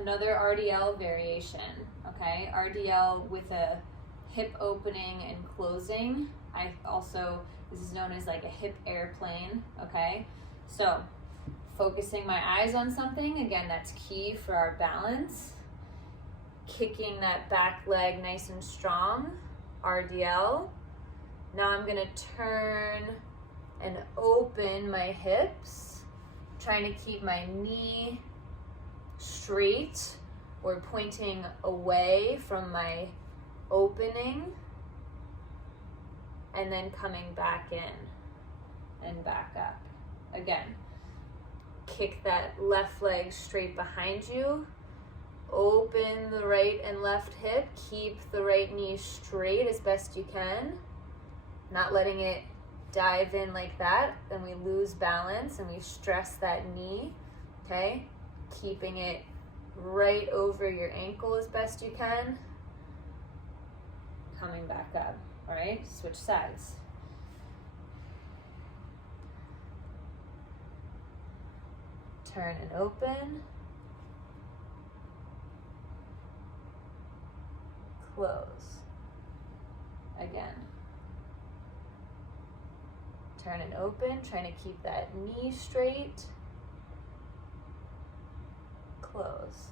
Another RDL variation, okay? RDL with a hip opening and closing. This is known as like a hip airplane, okay? So, focusing my eyes on something, again, that's key for our balance. Kicking that back leg nice and strong, RDL. Now I'm gonna turn and open my hips, trying to keep my knee straight or pointing away from my opening, and then coming back in and back up. Again, kick that left leg straight behind you, open the right and left hip, keep the right knee straight as best you can, not letting it dive in like that, then we lose balance and we stress that knee, okay? Keeping it right over your ankle as best you can, coming back up, all right? Switch sides. Turn and open, close, again. Turn and open, trying to keep that knee straight, close.